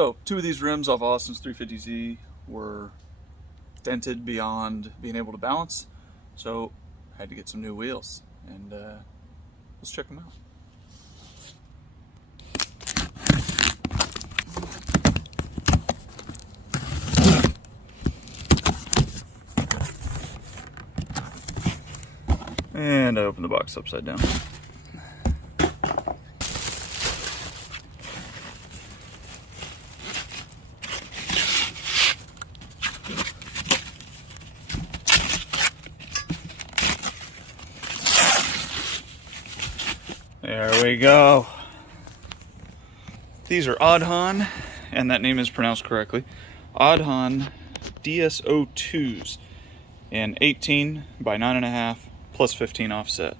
So, two of these rims off Austin's 350Z were dented beyond being able to balance, so I had to get some new wheels, and let's check them out. And I open the box upside down. There we go. These are Aodhan, and that name is pronounced correctly. Aodhan DS02s in 18 by 9.5 plus 15 offset.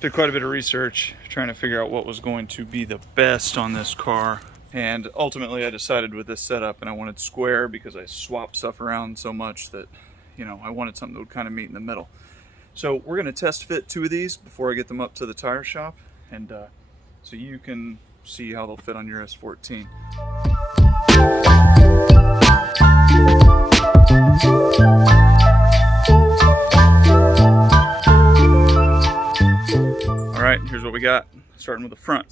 Did quite a bit of research trying to figure out what was going to be the best on this car, and ultimately I decided with this setup, and I wanted square because I swapped stuff around so much that, you know, I wanted something that would kind of meet in the middle. So we're going to test fit two of these before I get them up to the tire shop, and so you can see how they'll fit on your S14. All right, here's what we got, starting with the front.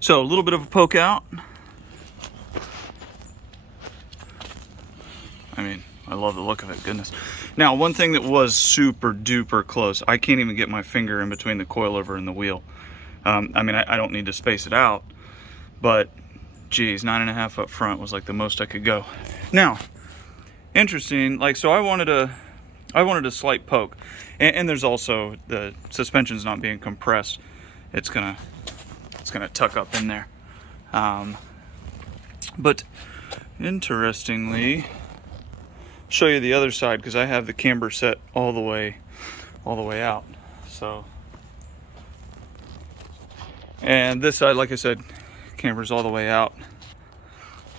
So a little bit of a poke out. I mean, I love the look of it, goodness. Now, one thing that was super duper close, I can't even get my finger in between the coilover and the wheel. I mean, I don't need to space it out, but geez, 9.5 up front was like the most I could go. Now, interesting, like, so I wanted a slight poke, and there's also the suspension's not being compressed. It's gonna tuck up in there. But interestingly, show you the other side because I have the camber set all the way out. So, and this side, like I said, camber's all the way out.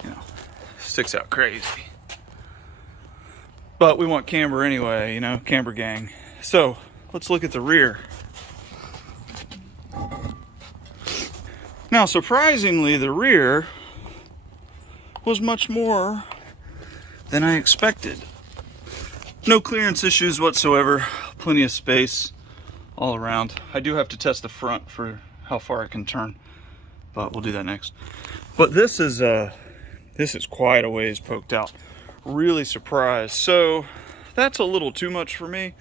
You know, sticks out crazy. But we want camber anyway, you know, camber gang. So let's look at the rear. Now, surprisingly, the rear was much more than I expected. No clearance issues whatsoever, plenty of space all around. I do have to test the front for how far I can turn, but we'll do that next. But this is quite a ways poked out. Really surprised. So that's a little too much for me.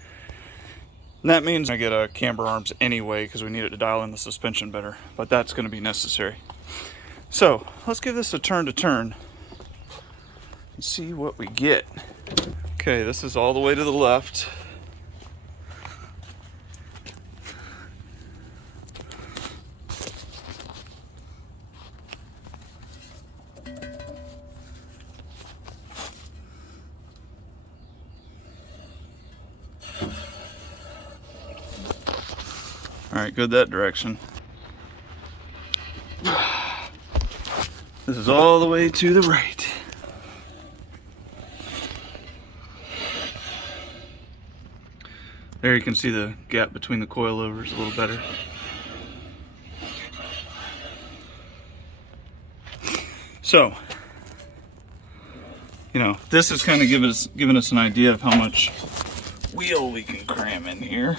And that means I get camber arms anyway because we need it to dial in the suspension better, but that's going to be necessary. So let's give this a turn to turn and see what we get. Okay, this is all the way to the left. All right, good that direction. This is all the way to the right. There you can see the gap between the coilovers a little better. So, you know, this is kind of giving us an idea of how much wheel we can cram in here.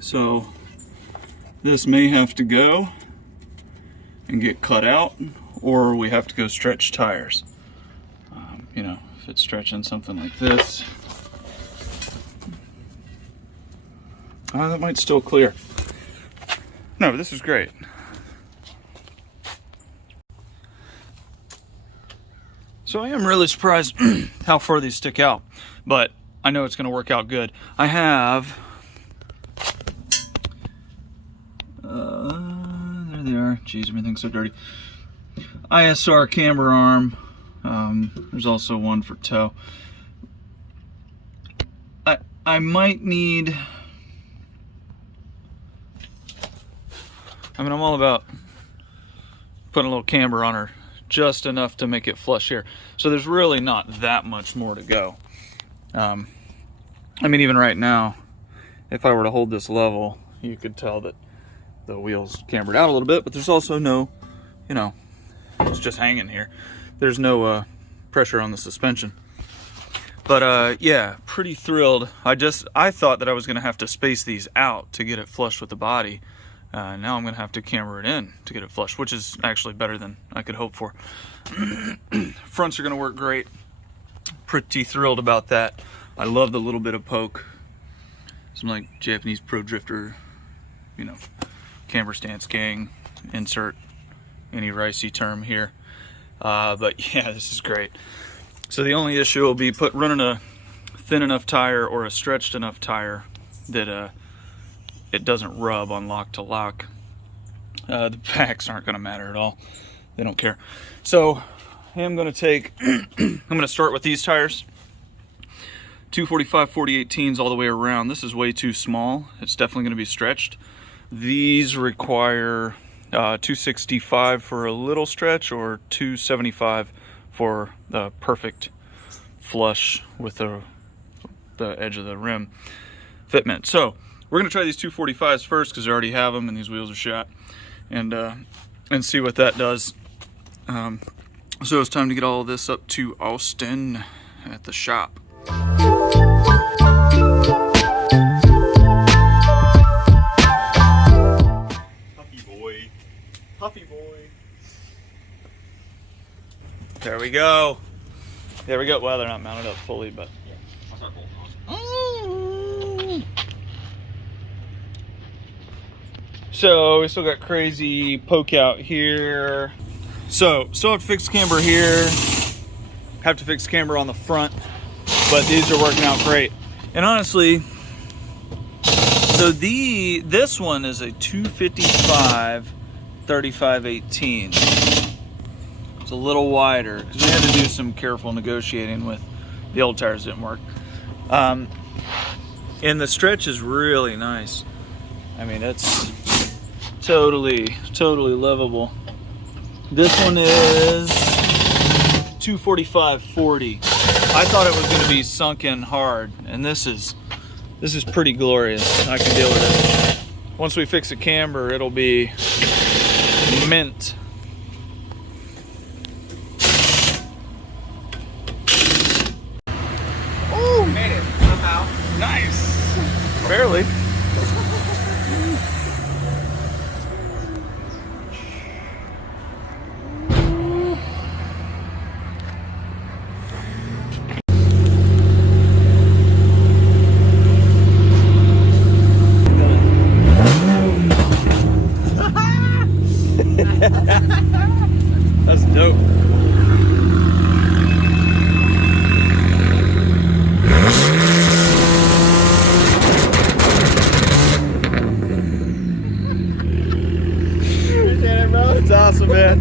So this may have to go and get cut out, or we have to go stretch tires. You know, if it's stretching something like this, that might still clear. No, but this is great. So I am really surprised how far these stick out, but I know it's going to work out good. I have, there they are. Geez, everything's so dirty. ISR camber arm. There's also one for toe. I might need, I mean, I'm all about putting a little camber on her just enough to make it flush here. So there's really not that much more to go. I mean, even right now, if I were to hold this level, you could tell that the wheel's cambered out a little bit, but there's also no, you know, it's just hanging here. There's no pressure on the suspension. But yeah, pretty thrilled. I thought that I was gonna have to space these out to get it flush with the body. Now I'm gonna have to camber it in to get it flush, which is actually better than I could hope for. Fronts are gonna work great. Pretty thrilled about that. I love the little bit of poke. Some like Japanese pro drifter, you know, camber stance gang, insert any ricey term here. But yeah, this is great. So the only issue will be running a thin enough tire or a stretched enough tire that it doesn't rub on lock to lock. The backs aren't going to matter at all. They don't care. So I'm going to take, I'm going to start with these tires. 245 4018s all the way around. This is way too small. It's definitely going to be stretched. These require 265 for a little stretch or 275 for the perfect flush with the edge of the rim fitment. So we're gonna try these 245s first because I already have them and these wheels are shot, and see what that does. So it's time to get all of this up to Austin at the shop. Puffy boy. There we go. There we go. Well, they're not mounted up fully, but. Yeah, I'll start bolting on. So we still got crazy poke out here. So still have to fix camber here. Have to fix camber on the front, but these are working out great. And honestly, so this one is a 255 3518. It's a little wider because we had to do some careful negotiating with the old tires. Didn't work. And the stretch is really nice. I mean, it's totally livable. This one is 245 40. I thought it was going to be sunk in hard, and this is pretty glorious. I can deal with it. Once we fix the camber, it'll be mint. Oh, made it somehow. Nice. Barely. That's dope. Appreciate it, bro. It's awesome, man.